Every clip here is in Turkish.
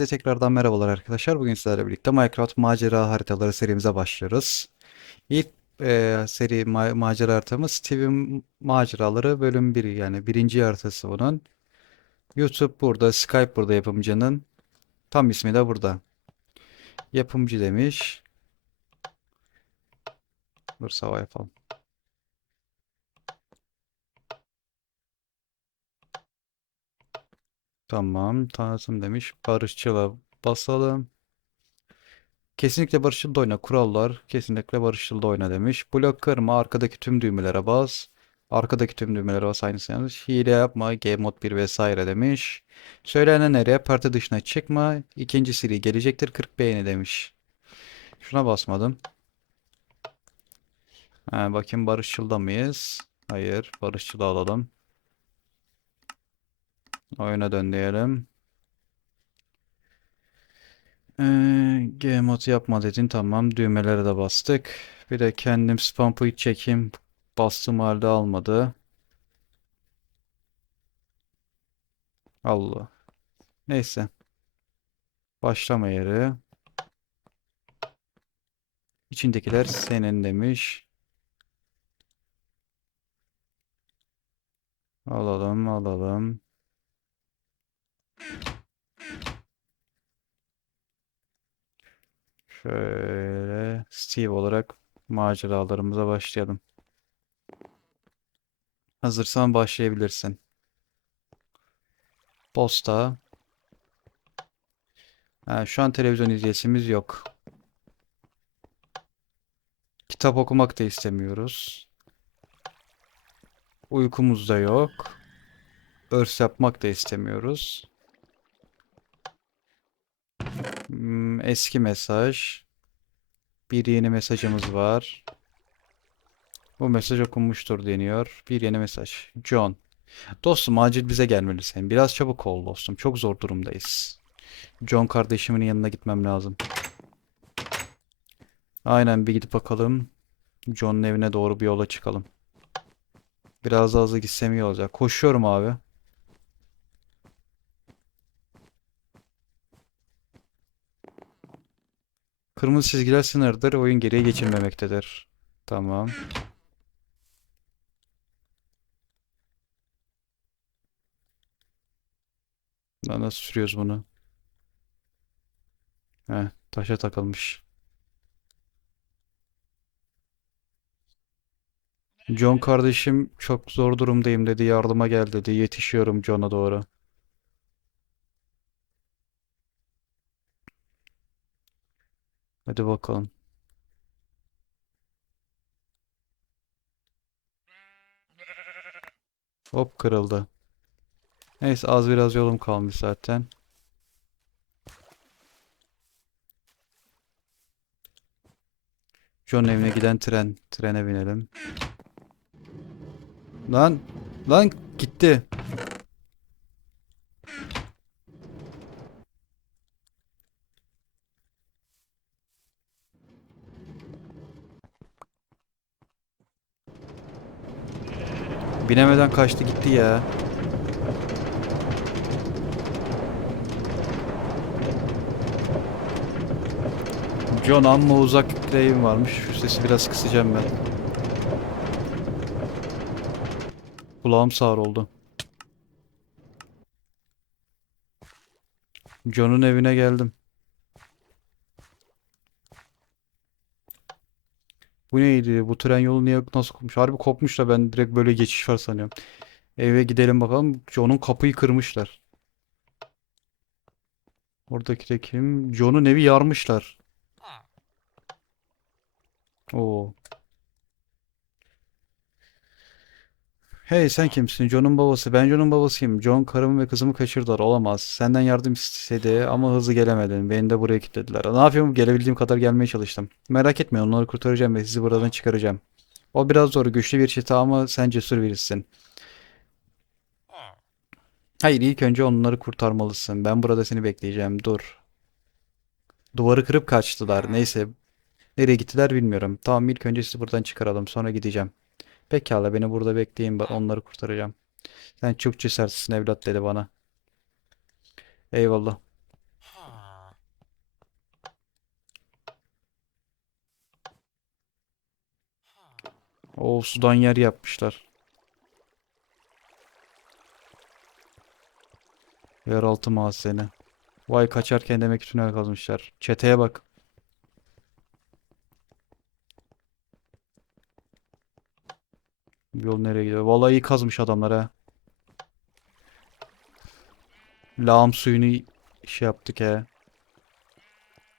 Herkese tekrardan merhabalar arkadaşlar. Bugün sizlerle birlikte Minecraft macera haritaları serimize başlıyoruz. İlk e, seri ma- macera haritamız Steve'in maceraları bölüm 1 yani birinci haritası bunun. YouTube burada, Skype burada yapımcının. Tam ismi de burada. Yapımcı demiş. Dur sava yapalım. Tamam, tanıtım demiş. Barışçıla basalım. Kesinlikle barışçıl da oyna. Kurallar. Kesinlikle barışçıl da oyna demiş. Blok kırma. Arkadaki tüm düğmelere bas. Arkadaki tüm düğmelere bas. Aynısı yanlış. Hile yapma. Game mod 1 vesaire demiş. Söylenen nereye? Parti dışına çıkma. İkinci seri gelecektir. 40 beğeni demiş. Şuna basmadım. Ha, bakayım barışçılda mıyız? Hayır. Barışçılı alalım. Oyuna dön diyelim. Ee, G mod yapma dedin. Tamam. Düğmelere de bastık. Bir de kendim spam point çekeyim. Bastığım halde almadı. Allah. Neyse. Başlama yeri. İçindekiler senin demiş. Alalım, alalım. Şöyle Steve olarak maceralarımıza başlayalım. Hazırsan başlayabilirsin. Posta. Ha, şu an televizyon izleyesimiz yok. Kitap okumak da istemiyoruz. Uykumuz da yok. Örs yapmak da istemiyoruz. Hmm, eski mesaj. Bir yeni mesajımız var. Bu mesaj okunmuştur deniyor. Bir yeni mesaj. John. Dostum acil bize gelmelisin. Biraz çabuk ol dostum. Çok zor durumdayız. John kardeşimin yanına gitmem lazım. Aynen bir gidip bakalım. John'un evine doğru bir yola çıkalım. Biraz daha hızlı gitsem iyi olacak. Koşuyorum abi. Kırmızı çizgiler sınırdır. Oyun geriye geçilmemektedir. Tamam. Lan Nasıl sürüyoruz bunu? Heh, taşa takılmış. John kardeşim çok zor durumdayım dedi. Yardıma gel dedi. Yetişiyorum John'a doğru. Hadi bakalım. Hop kırıldı. Neyse az biraz yolum kalmış zaten. John evine giden tren. Trene binelim. Lan. Lan gitti. Binemeden kaçtı gitti ya. John amma uzak direğim varmış. Şu sesi biraz kısacağım ben. Kulağım sağır oldu. John'un evine geldim. Bu neydi? Bu tren yolu niye nasıl kopmuş? Harbi kopmuş da ben direkt böyle geçiş var sanıyorum. Eve gidelim bakalım. John'un kapıyı kırmışlar. Oradaki de kim? John'un evi yarmışlar. Oo. Hey sen kimsin? John'un babası. Ben John'un babasıyım. John karımı ve kızımı kaçırdılar. Olamaz. Senden yardım istedi ama hızlı gelemedin. Beni de buraya kilitlediler. Ne yapayım? Gelebildiğim kadar gelmeye çalıştım. Merak etme onları kurtaracağım ve sizi buradan çıkaracağım. O biraz zor, güçlü bir çete ama sen cesur birisin. Hayır, ilk önce onları kurtarmalısın. Ben burada seni bekleyeceğim. Dur. Duvarı kırıp kaçtılar. Neyse. Nereye gittiler bilmiyorum. Tamam ilk önce sizi buradan çıkaralım. Sonra gideceğim. Pekala beni burada bekleyin ben onları kurtaracağım. Sen çok cesaretsin evlat dedi bana. Eyvallah. O sudan yer yapmışlar. Yeraltı mahzeni. Vay kaçarken demek tünel kazmışlar. Çeteye bak. Yol nereye gidiyor? Vallahi iyi kazmış adamlar ha. Lağım suyunu şey yaptık he.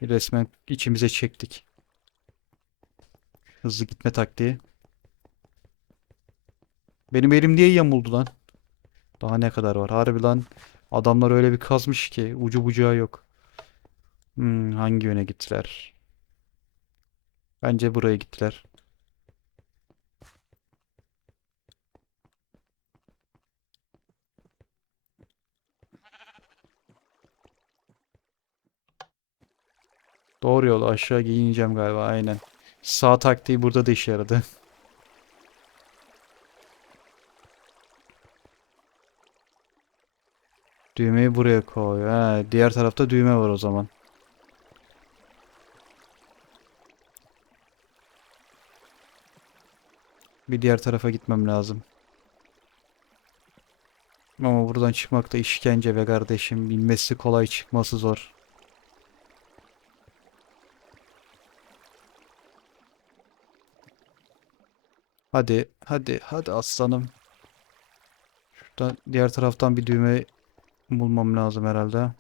Resmen içimize çektik. Hızlı gitme taktiği. Benim elim niye yamuldu lan? Daha ne kadar var? Harbi lan. Adamlar öyle bir kazmış ki ucu bucağı yok. Hmm, hangi yöne gittiler? Bence buraya gittiler. Doğru yol aşağı ineceğim galiba aynen. Sağ taktiği burada da işe yaradı. Düğmeyi buraya koy. Ha, diğer tarafta düğme var o zaman. Bir diğer tarafa gitmem lazım. Ama buradan çıkmak da işkence be kardeşim. Binmesi kolay, çıkması zor. Hadi, hadi, hadi aslanım. Şuradan diğer taraftan bir düğme bulmam lazım herhalde.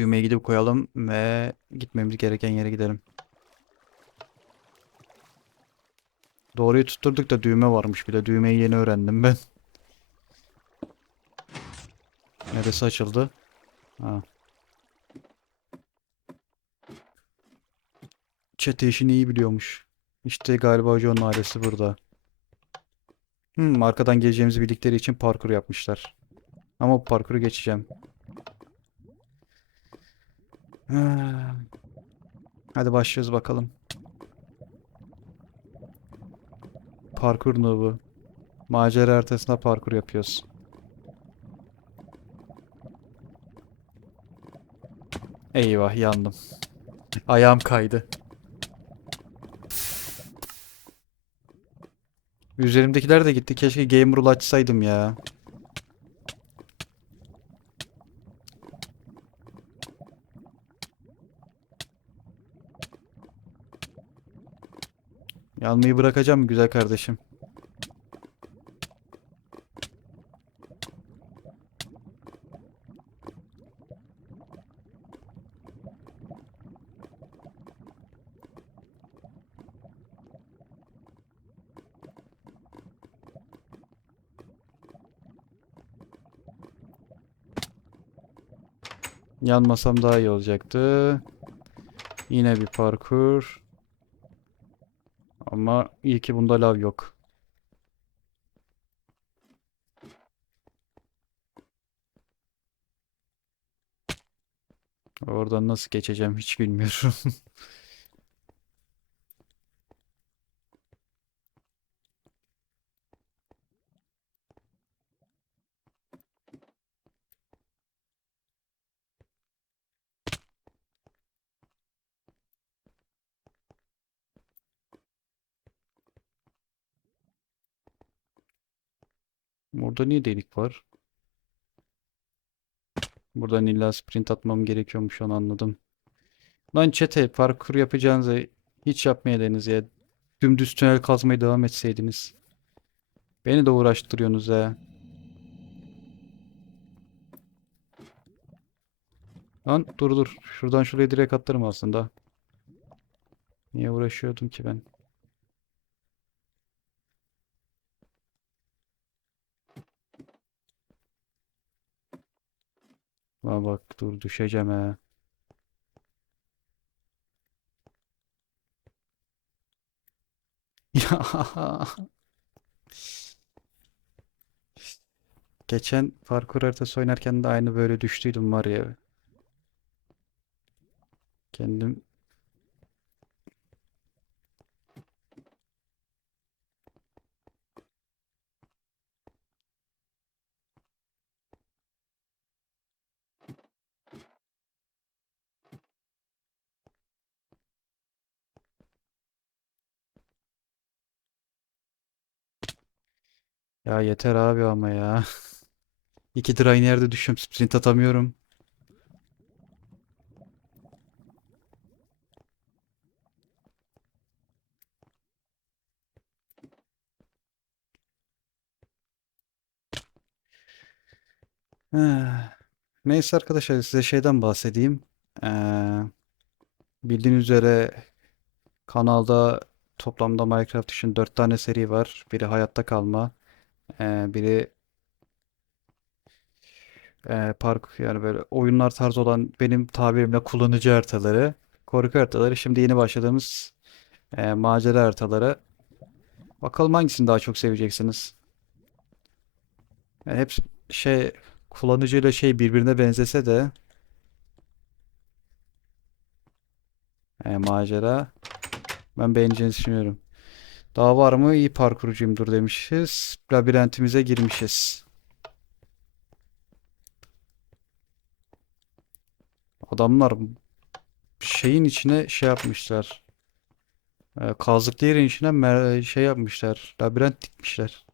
Düğmeye gidip koyalım ve gitmemiz gereken yere gidelim. Doğruyu tutturduk da düğme varmış bir de düğmeyi yeni öğrendim ben. Neresi açıldı? Ha. Çete işini iyi biliyormuş. İşte galiba John'un ailesi burada. Hmm, arkadan geleceğimizi bildikleri için parkur yapmışlar. Ama parkuru geçeceğim. Ha. Hadi başlıyoruz bakalım. Parkur noob'u. Macera haritasında parkur yapıyoruz. Eyvah yandım. Ayağım kaydı. Üzerimdekiler de gitti. Keşke Game Rule açsaydım ya. Yanmayı bırakacağım güzel kardeşim. Yanmasam daha iyi olacaktı. Yine bir parkur. Ama iyi ki bunda lav yok. Oradan nasıl geçeceğim hiç bilmiyorum. Burada niye delik var? Buradan illa sprint atmam gerekiyormuş onu anladım. Lan çete parkur yapacağınızı hiç yapmayaydınız ya. Dümdüz tünel kazmaya devam etseydiniz. Beni de uğraştırıyorsunuz ya. Lan dur dur. Şuradan şuraya direkt atlarım aslında. Niye uğraşıyordum ki ben? Lan bak dur düşeceğim he. Ya. Geçen parkur haritası oynarken de aynı böyle düştüydüm var ya. Kendim Ya yeter abi ama ya. İkidir aynı yerde düşüyorum. Sprint atamıyorum. Neyse arkadaşlar size şeyden bahsedeyim. Ee, bildiğiniz üzere kanalda toplamda Minecraft için 4 tane seri var. Biri hayatta kalma. Ee, biri e, park yani böyle oyunlar tarzı olan benim tabirimle kullanıcı haritaları, korku haritaları. Şimdi yeni başladığımız e, macera haritaları. Bakalım hangisini daha çok seveceksiniz. Yani hep şey kullanıcıyla şey birbirine benzese de e, macera ben beğeneceğinizi düşünüyorum. Daha var mı? İyi parkurcuyumdur demişiz. Labirentimize girmişiz. Adamlar şeyin içine şey yapmışlar. E, kazdıkları yerin içine şey yapmışlar. Labirent dikmişler.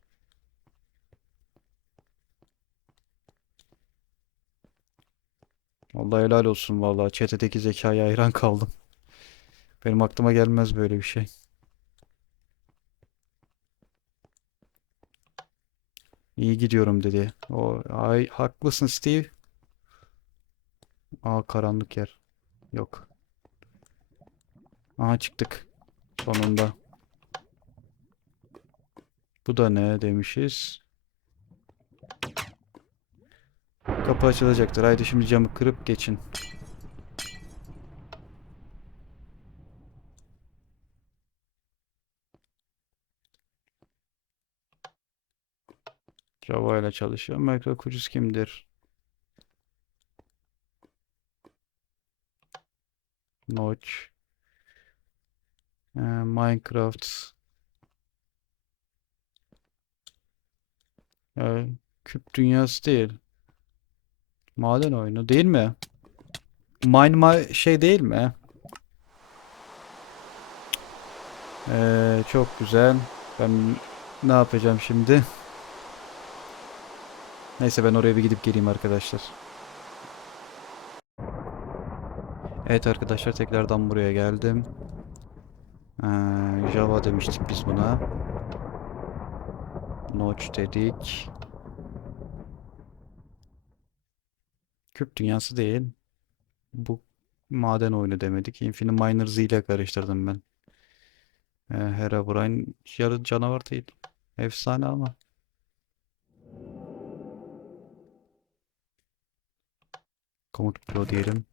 Vallahi helal olsun vallahi. Çetedeki zekaya hayran kaldım. Benim aklıma gelmez böyle bir şey. İyi gidiyorum dedi. O ay haklısın Steve. Aa karanlık yer. Yok. Aha çıktık. Sonunda. Bu da ne demişiz? Kapı açılacaktır. Haydi şimdi camı kırıp geçin. Java ile çalışıyor. Michael Kucus kimdir? Notch. Ee, Minecraft. Ee, küp dünyası değil. Maden oyunu değil mi? Mine ma- şey değil mi? Ee, çok güzel. Ben ne yapacağım şimdi? Neyse ben oraya bir gidip geleyim arkadaşlar. Evet arkadaşlar tekrardan buraya geldim. Ee, Java demiştik biz buna. Notch dedik. Küp dünyası değil. Bu maden oyunu demedik. Infinite Miners ile karıştırdım ben. Ee, Herobrine yarı canavar değil. Efsane ama. Komut Pro diyelim.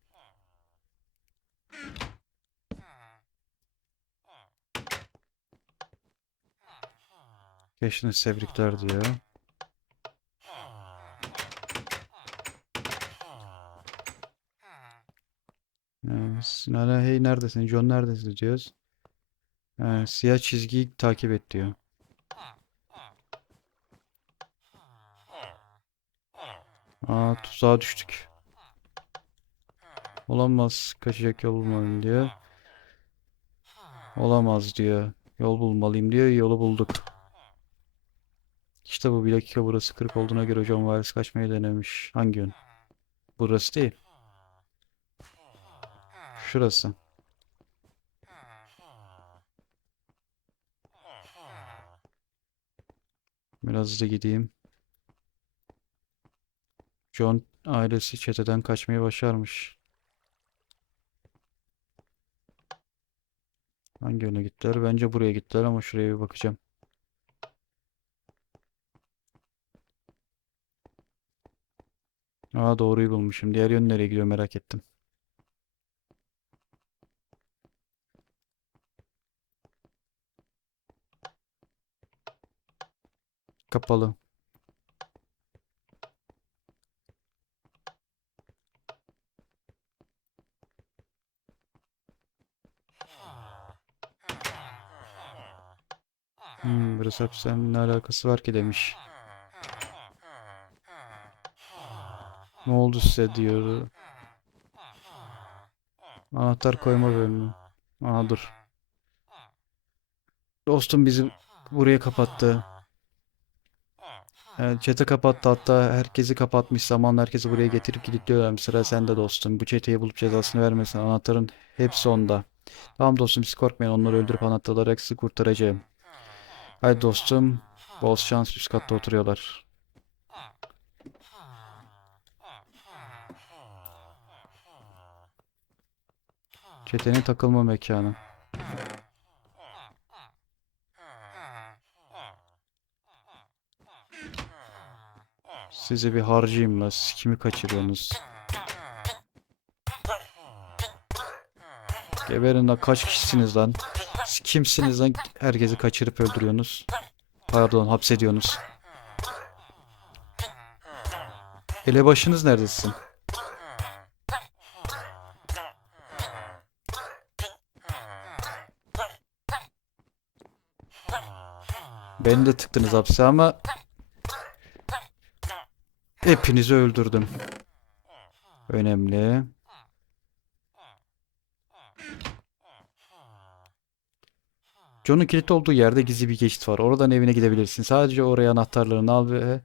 Geçtiniz tebrikler diyor. Ee, Sinan'a hey neredesin? John neredesin diyoruz. Ee, siyah çizgiyi takip et diyor. Aa tuzağa düştük. Olamaz. Kaçacak yol bulmalıyım diyor. Olamaz diyor. Yol bulmalıyım diyor. Yolu bulduk. İşte bu bir dakika burası kırık olduğuna göre John Wiles kaçmayı denemiş. Hangi yön? Burası değil. Şurası. Biraz hızlı gideyim. John ailesi çeteden kaçmayı başarmış. Hangi yöne gittiler? Bence buraya gittiler ama şuraya bir bakacağım. Aa doğruyu bulmuşum. Diğer yön nereye gidiyor merak ettim. Kapalı. Hmm, resepsiyonun ne alakası var ki demiş. Ne oldu size diyor. Anahtar koyma bölümü. Aa dur. Dostum bizi buraya kapattı. Yani chat'i kapattı hatta herkesi kapatmış zamanla herkesi buraya getirip kilitliyorlar. Sıra sende dostum. Bu chat'i bulup cezasını vermesin. Anahtarın hepsi onda. Tamam dostum siz korkmayın. Onları öldürüp sizi kurtaracağım. Haydi dostum. Bol şans üst katta oturuyorlar. Çetenin takılma mekanı. Sizi bir harcayayım la. Kimi kaçırıyorsunuz? Geberin la kaç kişisiniz lan? Kimsiniz lan? Herkesi kaçırıp öldürüyorsunuz. Pardon hapsediyorsunuz. Elebaşınız neredesin? Beni de tıktınız hapse ama hepinizi öldürdüm. Önemli. John'un kilit olduğu yerde gizli bir geçit var. Oradan evine gidebilirsin. Sadece oraya anahtarlarını al ve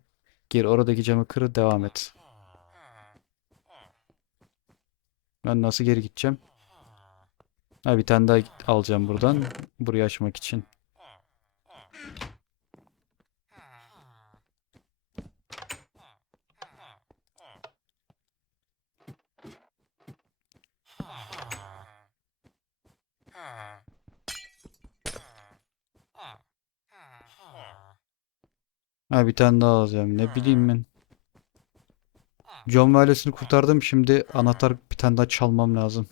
gir. Oradaki camı kır, devam et. Ben nasıl geri gideceğim? Ha bir tane daha alacağım buradan. Burayı açmak için. Ha bir tane daha alacağım. Ne bileyim ben. John ailesini kurtardım. Şimdi anahtar bir tane daha çalmam lazım.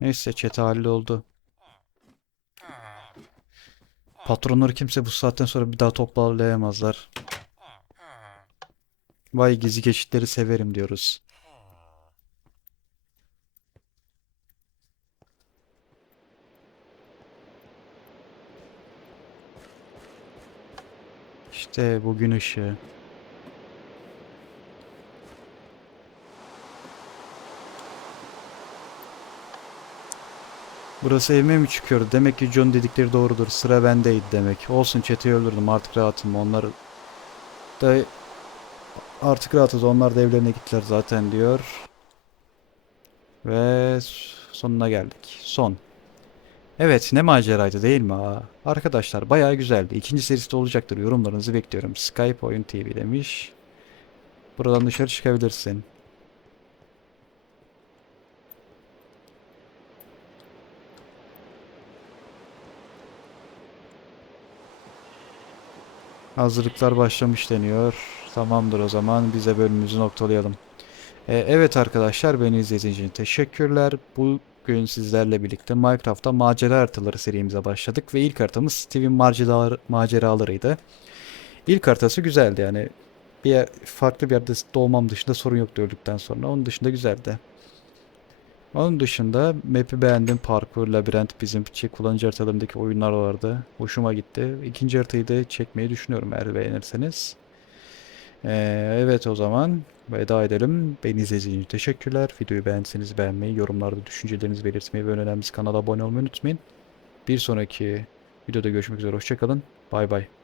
Neyse çete halloldu. Patronları kimse bu saatten sonra bir daha toparlayamazlar. Vay gizli geçitleri severim diyoruz. İşte bugün ışığı. Burası evime mi çıkıyor? Demek ki John dedikleri doğrudur. Sıra bendeydi demek. Olsun çeteyi öldürdüm. Artık rahatım. Onlar da artık rahatız. Onlar da evlerine gittiler zaten diyor. Ve sonuna geldik. Son. Evet ne maceraydı değil mi? Aa, arkadaşlar bayağı güzeldi. İkinci serisi de olacaktır. Yorumlarınızı bekliyorum. Skype Oyun TV demiş. Buradan dışarı çıkabilirsin. Hazırlıklar başlamış deniyor. Tamamdır o zaman biz de bölümümüzü noktalayalım. Ee, evet arkadaşlar beni izlediğiniz için teşekkürler. Bugün sizlerle birlikte Minecraft'ta macera haritaları serimize başladık ve ilk haritamız Steve'in maceraları, maceralarıydı. İlk haritası güzeldi yani. Bir yer, farklı bir yerde doğmam dışında sorun yoktu öldükten sonra. Onun dışında güzeldi. Onun dışında map'i beğendim. Parkur, labirent bizim şey, kullanıcı haritalarındaki oyunlar vardı. Hoşuma gitti. İkinci haritayı da çekmeyi düşünüyorum eğer beğenirseniz. Ee, evet o zaman veda edelim. Beni izlediğiniz için teşekkürler. Videoyu beğendiyseniz beğenmeyi, yorumlarda düşüncelerinizi belirtmeyi ve önemlisi kanala abone olmayı unutmayın. Bir sonraki videoda görüşmek üzere. Hoşçakalın. Bay bay.